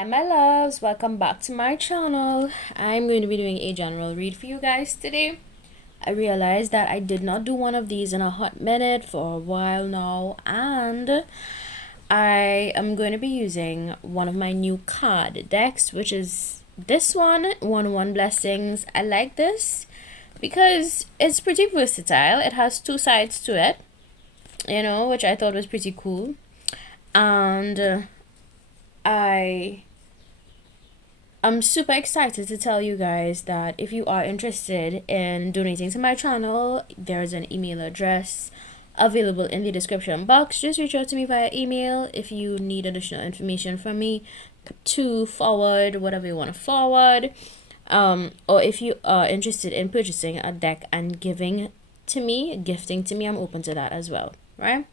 Hi my loves, welcome back to my channel. I'm going to be doing a general read for you guys today. I realized that I did not do one of these in a hot minute for a while now, and I am going to be using one of my new card decks, which is this one Blessings. I like this because it's pretty versatile. It has two sides to it, which I thought was pretty cool. And I'm super excited to tell you guys that if you are interested in donating to my channel, there's an email address available in the description box. Just reach out to me via email if you need additional information from me to forward whatever you want to forward. Or if you are interested in purchasing a deck and gifting to me, I'm open to that as well, right?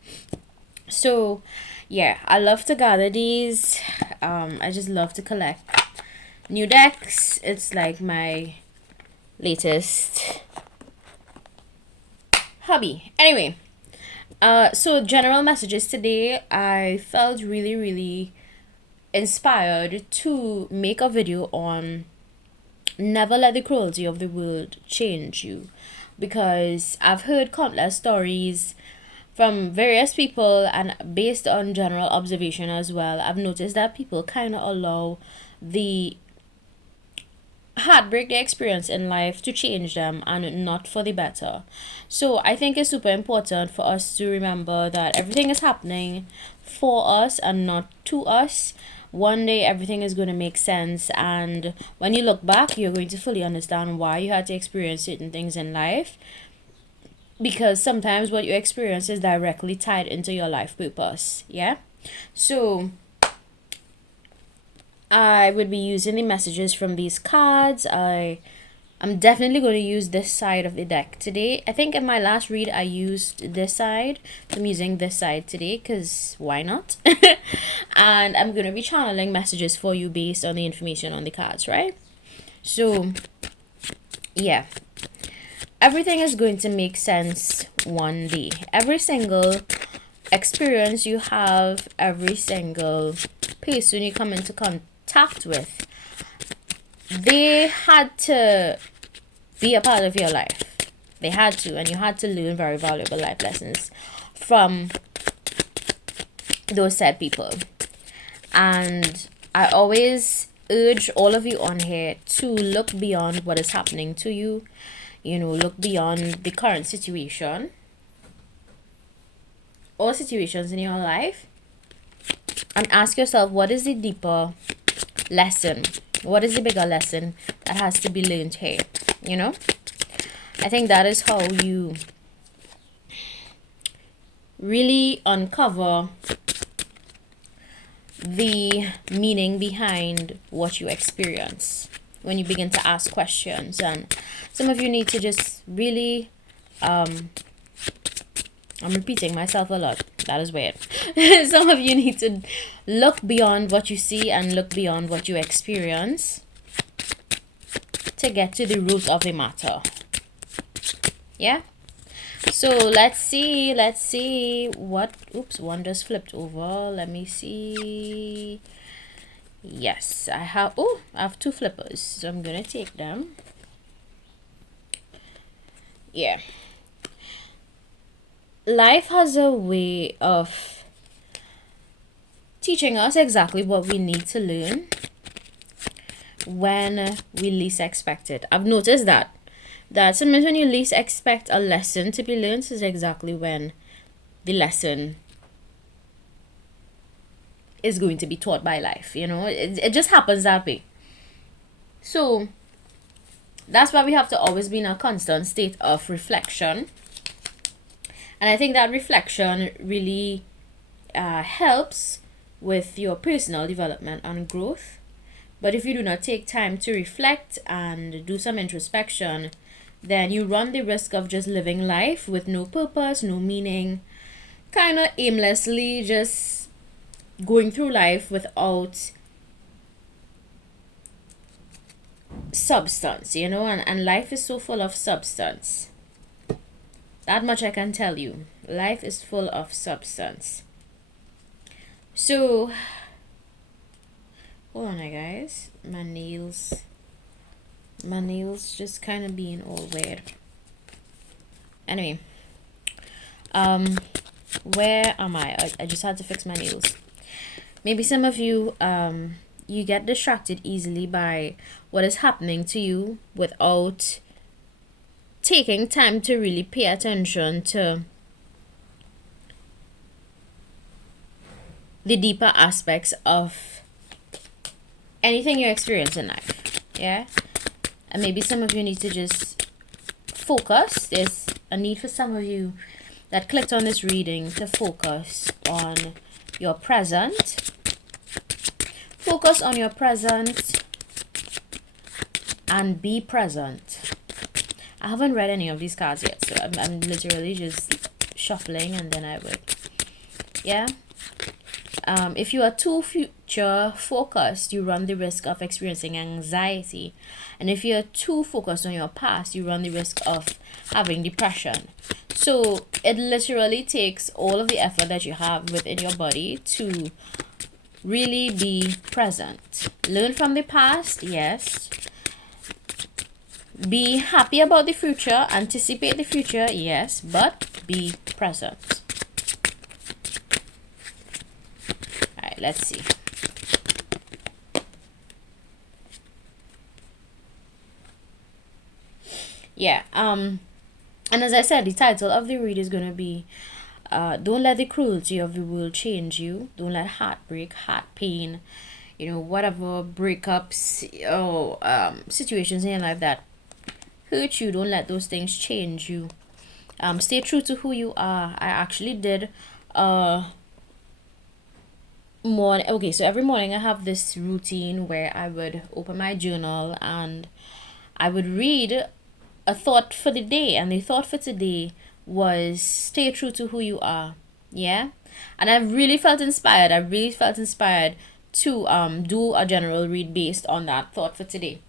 So yeah, I love to gather these. I just love to collect new decks. It's like my latest hobby. Anyway, so general messages today. I felt really inspired to make a video on never let the cruelty of the world change you, because I've heard countless stories from various people, and based on general observation as well, I've noticed that people kind of allow the heartbreak they experience in life to change them, and not for the better. So I think it's super important for us to remember that everything is happening for us and not to us. One day everything is going to make sense, and when you look back, you're going to fully understand why you had to experience certain things in life, because sometimes what you experience is directly tied into your life purpose. Yeah, so I would be using the messages from these cards. I'm definitely going to use this side of the deck today. I think in my last read I used this side. I'm using this side today because why not? And I'm going to be channeling messages for you based on the information on the cards, right? So yeah, everything is going to make sense one day. Every single experience you have, every single person you come into contact with, they had to be a part of your life. They had to, and you had to learn very valuable life lessons from those said people. And I always urge all of you on here to look beyond what is happening to you. Look beyond the current situation or situations in your life, and ask yourself, what is the deeper lesson? What is the bigger lesson that has to be learned here? I think that is how you really uncover the meaning behind what you experience when you begin to ask questions. And some of you need to just really I'm repeating myself a lot. That is weird. Some of you need to look beyond what you see and look beyond what you experience to get to the root of the matter. Yeah? So let's see what, oops, one just flipped over. Let me see. Yes, I have two flippers, so I'm gonna take them. Yeah. Life has a way of teaching us exactly what we need to learn when we least expect it. I've noticed that sometimes when you least expect a lesson to be learned is exactly when the lesson is going to be taught by life. It just happens that way. So that's why we have to always be in a constant state of reflection. And I think that reflection really helps with your personal development and growth. But if you do not take time to reflect and do some introspection, then you run the risk of just living life with no purpose, no meaning, kind of aimlessly just going through life without substance, and life is so full of substance. That much I can tell you. Life is full of substance. So Hold on, guys. My nails just kind of being all weird. Anyway, where am I just had to fix my nails. Maybe some of you you get distracted easily by what is happening to you without taking time to really pay attention to the deeper aspects of anything you experience in life. Yeah, and maybe some of you need to just focus. There's a need for some of you that clicked on this reading to focus on your present. Focus on your present and be present. I haven't read any of these cards yet, so I'm literally just shuffling and then I would. Yeah. If you are too future focused, you run the risk of experiencing anxiety. And if you're too focused on your past, you run the risk of having depression. So it literally takes all of the effort that you have within your body to really be present. Learn from the past, yes. Be happy about the future, anticipate the future, yes, but be present. Alright, let's see. Yeah, and as I said, the title of the read is going to be don't let the cruelty of the world change you. Don't let heartbreak, heart pain, whatever breakups or situations in your life that hurt you, don't let those things change you. Stay true to who you are. I actually did morning. Okay, so every morning I have this routine where I would open my journal and I would read a thought for the day, and the thought for today was stay true to who you are. Yeah, and I really felt inspired to do a general read based on that thought for today.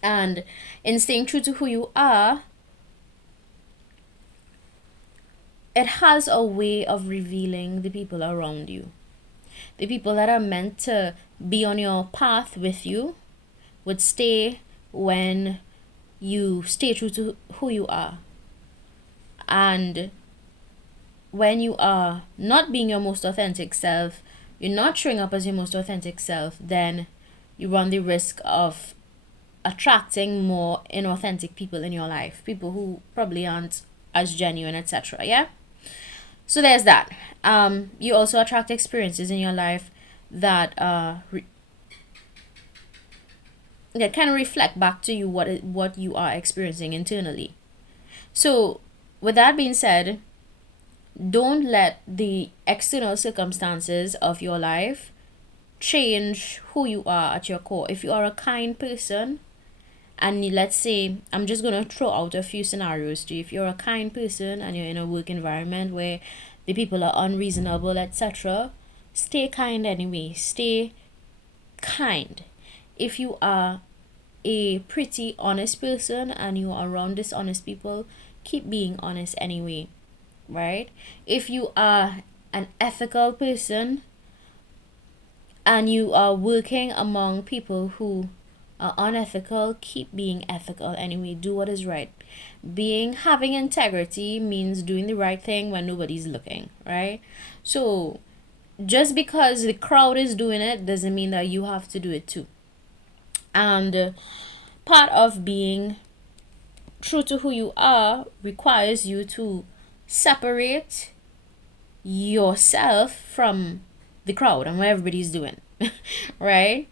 And in staying true to who you are, it has a way of revealing the people around you. The people that are meant to be on your path with you would stay when you stay true to who you are. And when you are not being your most authentic self, you're not showing up as your most authentic self, then you run the risk of attracting more inauthentic people in your life, people who probably aren't as genuine, etc. Yeah, so there's that. You also attract experiences in your life that that kind of reflect back to you what you are experiencing internally. So with that being said, don't let the external circumstances of your life change who you are at your core. If you are a kind person, and let's say, I'm just going to throw out a few scenarios to you. If you're a kind person and you're in a work environment where the people are unreasonable, etc., stay kind anyway. Stay kind. If you are a pretty honest person and you are around dishonest people, keep being honest anyway, right? If you are an ethical person and you are working among people who are unethical, keep being ethical anyway. Do what is right. Having integrity means doing the right thing when nobody's looking, right? So just because the crowd is doing it doesn't mean that you have to do it too. And part of being true to who you are requires you to separate yourself from the crowd and what everybody's doing, right?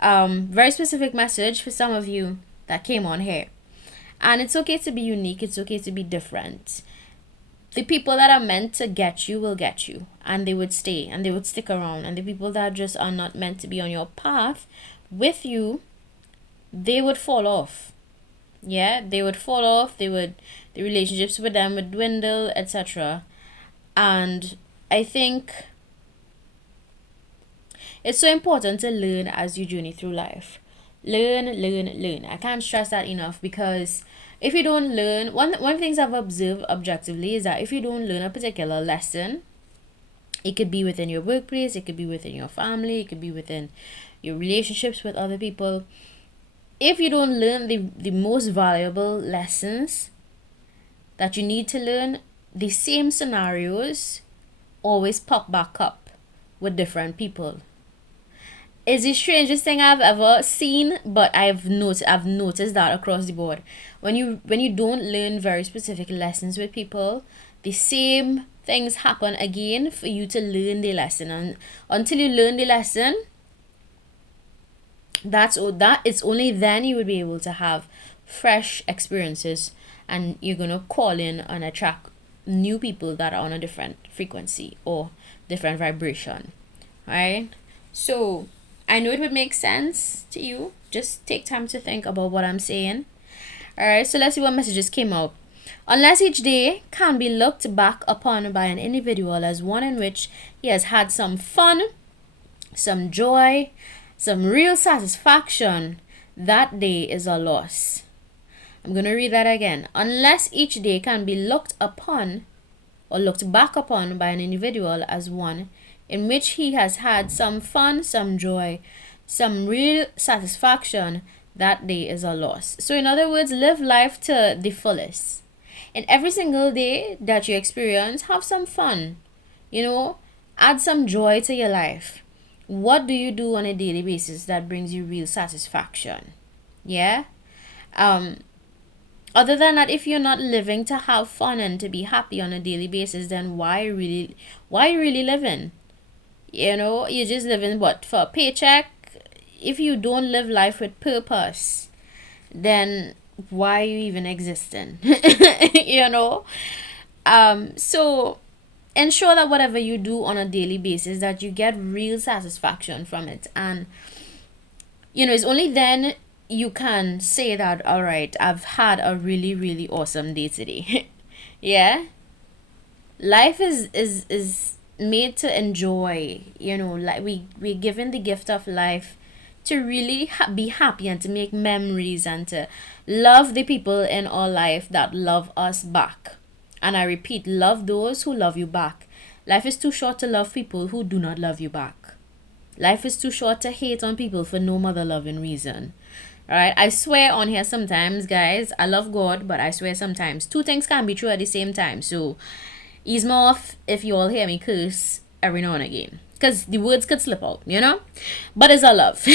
Very specific message for some of you that came on here. And it's okay to be unique. It's okay to be different. The people that are meant to get you will get you, and they would stay and they would stick around. And the people that just are not meant to be on your path with you, they would fall off. Yeah, they would fall off. The relationships with them would dwindle, etc. And I think it's so important to learn as you journey through life. Learn. I can't stress that enough, because if you don't learn, one of the things I've observed objectively is that if you don't learn a particular lesson, it could be within your workplace, it could be within your family, it could be within your relationships with other people. If you don't learn the most valuable lessons that you need to learn, the same scenarios always pop back up with different people. It's the strangest thing I've ever seen, but I've noticed that across the board. When you don't learn very specific lessons with people, the same things happen again for you to learn the lesson. And until you learn the lesson, that it's only then you would be able to have fresh experiences, and you're gonna call in and attract new people that are on a different frequency or different vibration. Right? So I know it would make sense to you. Just take time to think about what I'm saying. Alright, so let's see what messages came out. Unless each day can be looked back upon by an individual as one in which he has had some fun, some joy, some real satisfaction, that day is a loss. I'm going to read that again. Unless each day can be looked upon or looked back upon by an individual as one in which he has had some fun, some joy, some real satisfaction, that day is a loss. So in other words, live life to the fullest. In every single day that you experience, have some fun. Add some joy to your life. What do you do on a daily basis that brings you real satisfaction? Yeah? Other than that, if you're not living to have fun and to be happy on a daily basis, then why are you really living? You're just living for a paycheck. If you don't live life with purpose, then why are you even existing? So ensure that whatever you do on a daily basis, that you get real satisfaction from it. And it's only then you can say that, all right, I've had a really, really awesome day today. Yeah? Life is made to enjoy. Like we're given the gift of life to really be happy and to make memories and to love the people in our life that love us back. And I repeat, love those who love you back. Life is too short to love people who do not love you back. Life is too short to hate on people for no mother loving reason. Alright, I swear on here sometimes, guys, I love God, but I swear sometimes two things can be true at the same time. So ease me off if you all hear me curse every now and again, because the words could slip out, but it's a love.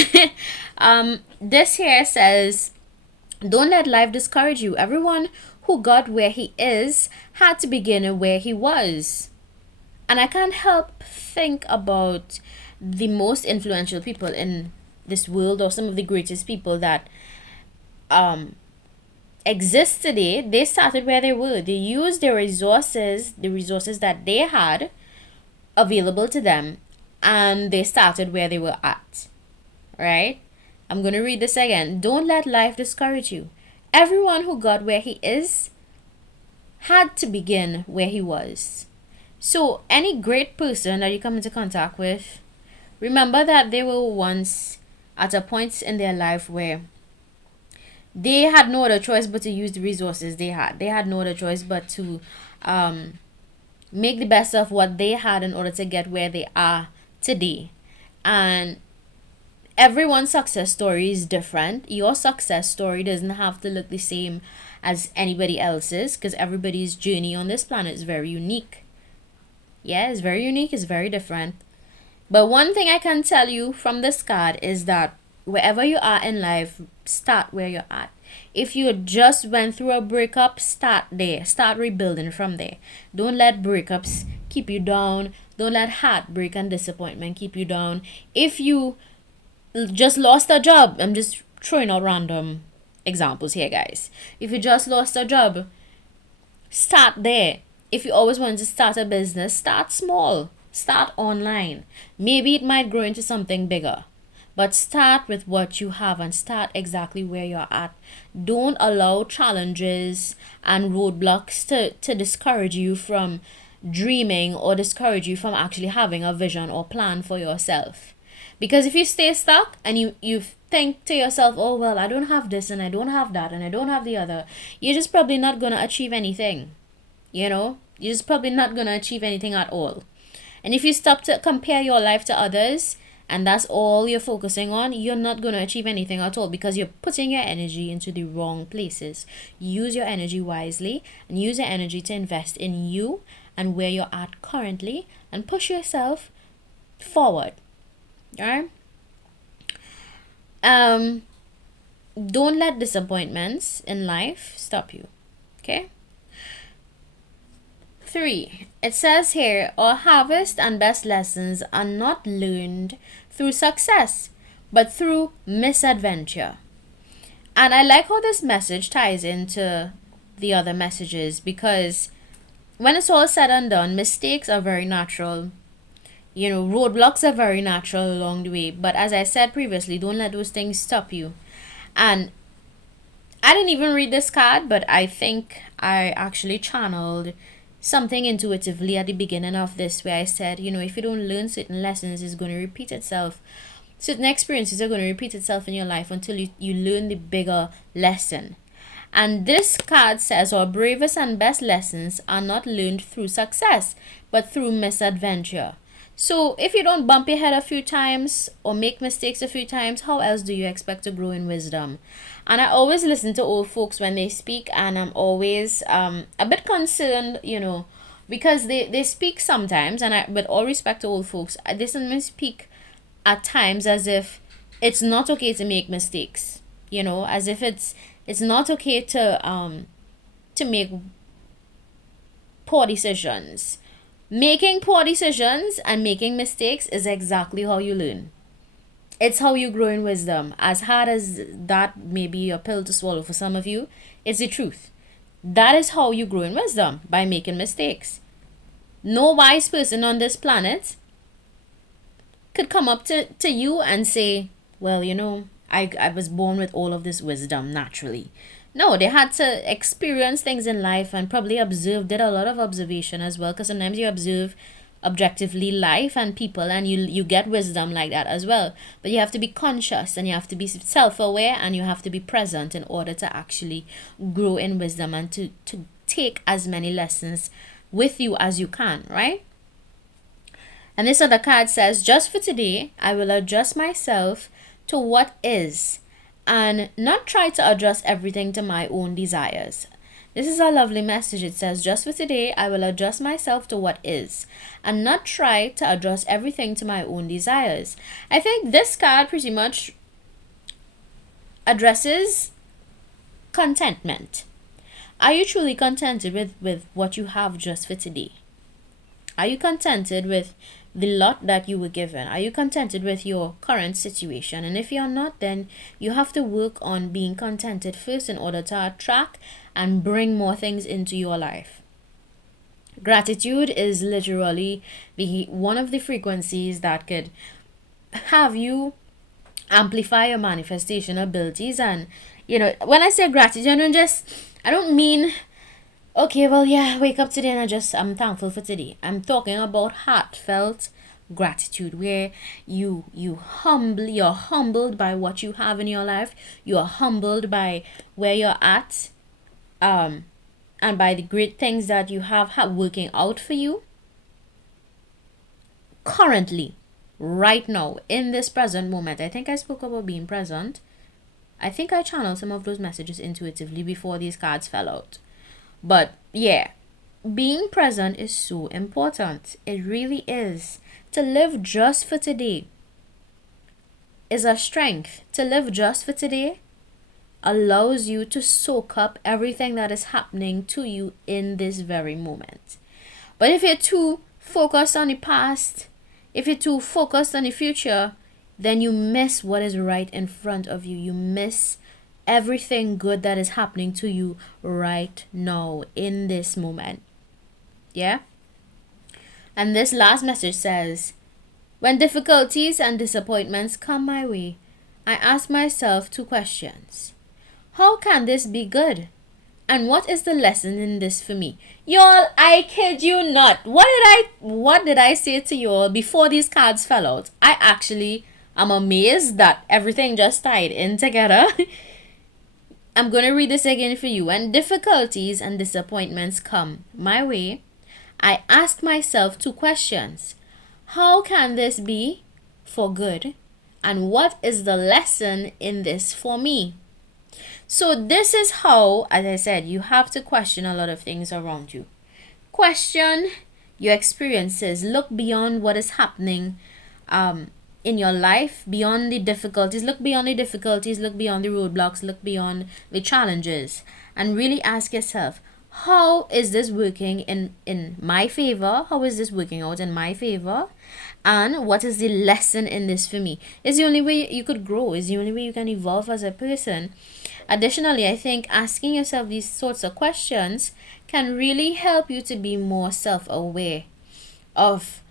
This here says, don't let life discourage you. Everyone who got where he is had to begin where he was. And I can't help think about the most influential people in this world, or some of the greatest people that exist today. They started where they were. They used the resources that they had available to them, and they started where they were at. Right? I'm going to read this again. Don't let life discourage you. Everyone who got where he is had to begin where he was. So any great person that you come into contact with, remember that they were once at a point in their life where they had no other choice but to use the resources they had. They had no other choice but to make the best of what they had in order to get where they are today. And everyone's success story is different. Your success story doesn't have to look the same as anybody else's, because everybody's journey on this planet is very unique. Yeah, it's very unique. It's very different. But one thing I can tell you from this card is that wherever you are in life, start where you're at. If you just went through a breakup, start there. Start rebuilding from there. Don't let breakups keep you down. Don't let heartbreak and disappointment keep you down. If you just lost a job, I'm just throwing out random examples here, guys. If you just lost a job, start there. If you always wanted to start a business, start small. Start online. Maybe it might grow into something bigger. But start with what you have and start exactly where you're at. Don't allow challenges and roadblocks to discourage you from dreaming, or discourage you from actually having a vision or plan for yourself. Because if you stay stuck and you think to yourself, oh, well, I don't have this and I don't have that and I don't have the other, you're just probably not going to achieve anything. You're just probably not going to achieve anything at all. And if you stop to compare your life to others and that's all you're focusing on, you're not going to achieve anything at all, because you're putting your energy into the wrong places. Use your energy wisely, and use your energy to invest in you and where you're at currently, and push yourself forward. All right? Don't let disappointments in life stop you. Okay? 3. It says here, our harvest and best lessons are not learned through success, but through misadventure. And I like how this message ties into the other messages, because when it's all said and done, mistakes are very natural. You know, roadblocks are very natural along the way. But as I said previously, don't let those things stop you. And I didn't even read this card, but I think I actually channeled something intuitively at the beginning of this, where I said, you know, if you don't learn certain lessons, it's going to repeat itself. Certain experiences are going to repeat itself in your life until you learn the bigger lesson. And this card says, our bravest and best lessons are not learned through success, but through misadventure. So if you don't bump your head a few times or make mistakes a few times, how else do you expect to grow in wisdom? And I always listen to old folks when they speak, and I'm always a bit concerned, you know, because they speak sometimes, and I, with all respect to old folks, they sometimes speak at times as if it's not okay to make mistakes, you know, as if it's not okay to make poor decisions. Making poor decisions and making mistakes is exactly how you learn. It's how you grow in wisdom. As hard as that may be a pill to swallow for some of you, it's the truth. That is how you grow in wisdom, by making mistakes. No wise person on this planet could come up to you and say, well, you know, I was born with all of this wisdom naturally. No, they had to experience things in life and probably did a lot of observation as well, because sometimes you observe objectively life and people, and you get wisdom like that as well. But you have to be conscious, and you have to be self-aware, and you have to be present in order to actually grow in wisdom and to take as many lessons with you as you can, right? And this other card says, just for today, I will adjust myself to what is, and not try to adjust everything to my own desires. This is a lovely message. It says, just for today, I will adjust myself to what is, and not try to adjust everything to my own desires. I think this card pretty much addresses contentment. Are you truly contented with what you have just for today? Are you contented with the lot that you were given? Are you contented with your current situation? And if you're not, then you have to work on being contented first in order to attract and bring more things into your life. Gratitude is literally one of the frequencies that could have you amplify your manifestation abilities. And you know, when I say gratitude, I don't mean, okay, well, yeah, wake up today and I'm thankful for today. I'm talking about heartfelt gratitude, where you're humbled by what you have in your life. You're humbled by where you're at, and by the great things that you have working out for you currently, right now, in this present moment. I think I spoke about being present. I think I channeled some of those messages intuitively before these cards fell out. But yeah, being present is so important. It really is. To live just for today is a strength. To live just for today allows you to soak up everything that is happening to you in this very moment. But if you're too focused on the past, if you're too focused on the future, then you miss what is right in front of you. You miss everything good that is happening to you right now in this moment. Yeah? And this last message says, when difficulties and disappointments come my way, I ask myself 2 questions. How can this be good? And what is the lesson in this for me? Y'all, I kid you not. What did I say to y'all before these cards fell out? I actually am amazed that everything just tied in together. I'm going to read this again for you. When difficulties and disappointments come my way, I ask myself 2 questions. How can this be for good? And what is the lesson in this for me? So this is how, as I said, you have to question a lot of things around you. Question your experiences. Look beyond what is happening in your life, beyond the difficulties. Look beyond the difficulties, look beyond the roadblocks, look beyond the challenges, and really ask yourself, how is this working in my favor? How is this working out in my favor? And what is the lesson in this for me? Is the only way you could grow, is the only way you can evolve as a person. Additionally, I think asking yourself these sorts of questions can really help you to be more self-aware of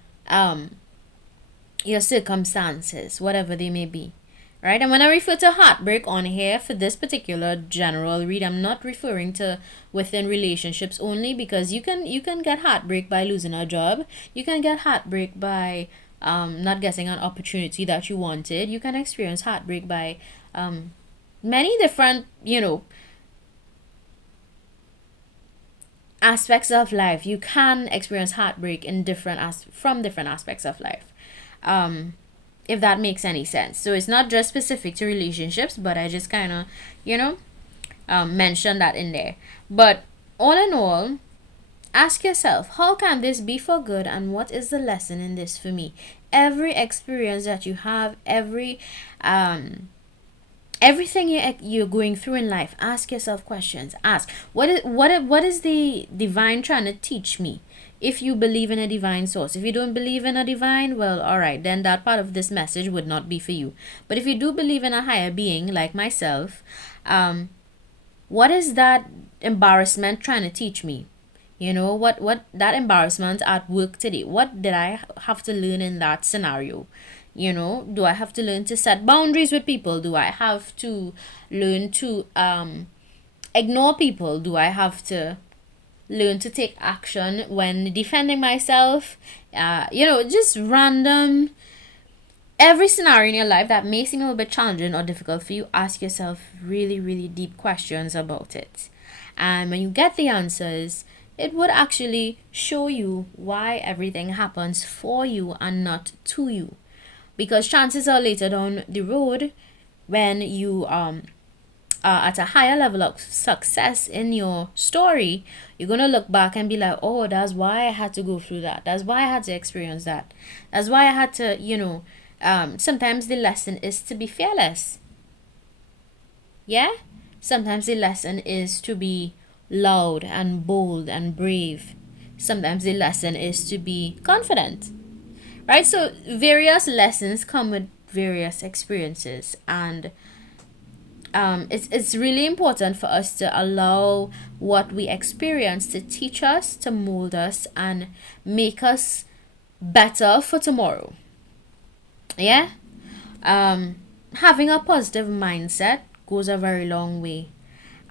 your circumstances, whatever they may be. Right? And when I refer to heartbreak on here for this particular general read, I'm not referring to within relationships only, because you can get heartbreak by losing a job. You can get heartbreak by not getting an opportunity that you wanted. You can experience heartbreak by many different, aspects of life. You can experience heartbreak in from different aspects of life. If that makes any sense. So it's not just specific to relationships, but I just kind of, mention that in there. But all in all, ask yourself, how can this be for good, and what is the lesson in this for me? Every experience that you have, everything you're going through in life, ask yourself questions. Ask, what is the divine trying to teach me? If you believe in a divine source. If you don't believe in a divine, well, all right, then that part of this message would not be for you. But if you do believe in a higher being like myself, what is that embarrassment trying to teach me? What that embarrassment at work today, what did I have to learn in that scenario? Do I have to learn to set boundaries with people? Do I have to learn to ignore people? Do I have to learn to take action when defending myself? Just random. Every scenario in your life that may seem a little bit challenging or difficult for you, ask yourself really, really deep questions about it. And when you get the answers, it would actually show you why everything happens for you and not to you. Because chances are later down the road, when you are at a higher level of success in your story, you're going to look back and be like, oh, that's why I had to go through that. That's why I had to experience that. That's why I had to, sometimes the lesson is to be fearless. Yeah? Sometimes the lesson is to be loud and bold and brave. Sometimes the lesson is to be confident. Right? So various lessons come with various experiences, and it's really important for us to allow what we experience to teach us, to mold us, and make us better for tomorrow. Yeah? Having a positive mindset goes a very long way.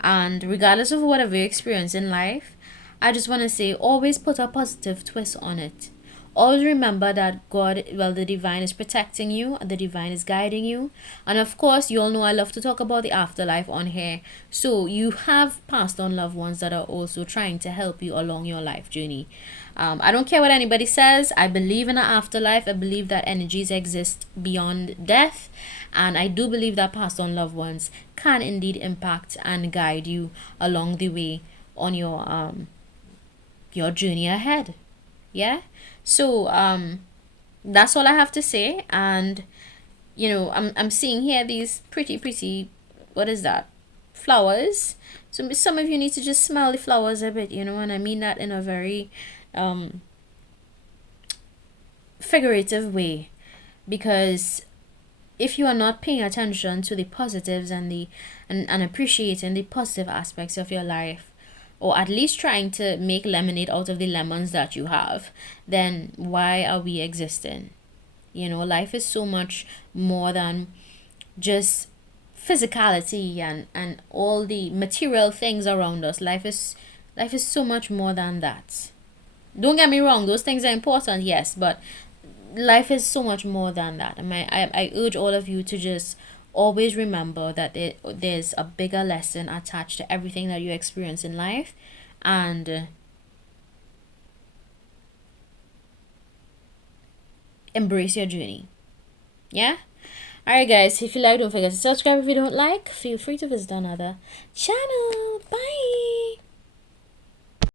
And regardless of whatever you experience in life, I just want to say, always put a positive twist on it. Always remember that God, the divine is protecting you, the divine is guiding you. And of course, you all know I love to talk about the afterlife on here. So you have passed on loved ones that are also trying to help you along your life journey. I don't care what anybody says. I believe in an afterlife. I believe that energies exist beyond death. And I do believe that passed on loved ones can indeed impact and guide you along the way on your journey ahead. Yeah? So that's all I have to say. And I'm seeing here these pretty, what is that, flowers. So some of you need to just smell the flowers a bit, and I mean that in a very figurative way, because if you are not paying attention to the positives and appreciating the positive aspects of your life, or at least trying to make lemonade out of the lemons that you have, then why are we existing? Life is so much more than just physicality and all the material things around us. Life is so much more than that. Don't get me wrong, those things are important, yes, but life is so much more than that. I urge all of you to just always remember that there's a bigger lesson attached to everything that you experience in life, and embrace your journey. Yeah. Alright, guys. If you like, don't forget to subscribe. If you don't like, feel free to visit another channel. Bye.